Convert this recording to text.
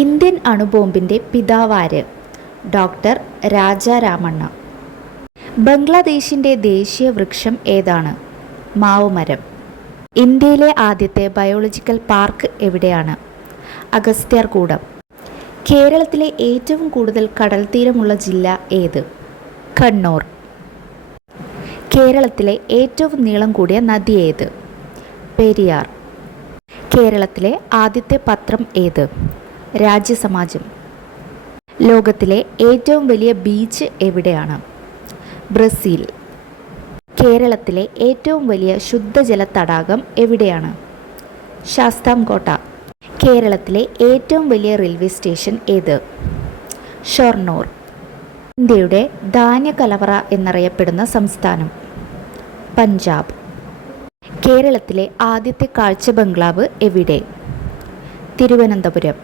Indian അണുബോംബിൻ്റെ പിതാവാര്? Doctor Raja Ramanna. ബംഗ്ലാദേശിൻ്റെ ദേശീയ വൃക്ഷം ഏതാണ്? മാവുമരം. ഇന്ത്യയിലെ ആദ്യത്തെ ബയോളജിക്കൽ പാർക്ക് എവിടെയാണ്? അഗസ്ത്യാർകൂടം. കേരളത്തിലെ ഏറ്റവും കൂടുതൽ കടൽത്തീരമുള്ള ജില്ല ഏത്? കണ്ണൂർ. കേരളത്തിലെ ഏറ്റവും നീളം കൂടിയ നദി ഏത്? പെരിയാർ. കേരളത്തിലെ ആദ്യത്തെ പത്രം ഏത്? രാജ്യസമാജം. ലോകത്തിലെ ഏറ്റവും വലിയ ബീച്ച് എവിടെയാണ്? ബ്രസീൽ. കേരളത്തിലെ ഏറ്റവും വലിയ ശുദ്ധജല തടാകം എവിടെയാണ്? ശാസ്താംകോട്ട. കേരളത്തിലെ ഏറ്റവും വലിയ റെയിൽവേ സ്റ്റേഷൻ ഏത്? ഷൊർണൂർ. ഇന്ത്യയുടെ ധാന്യ കലവറ എന്നറിയപ്പെടുന്ന സംസ്ഥാനം? പഞ്ചാബ്. കേരളത്തിലെ ആദ്യത്തെ കാഴ്ച ബംഗ്ലാവ് എവിടെ? തിരുവനന്തപുരം.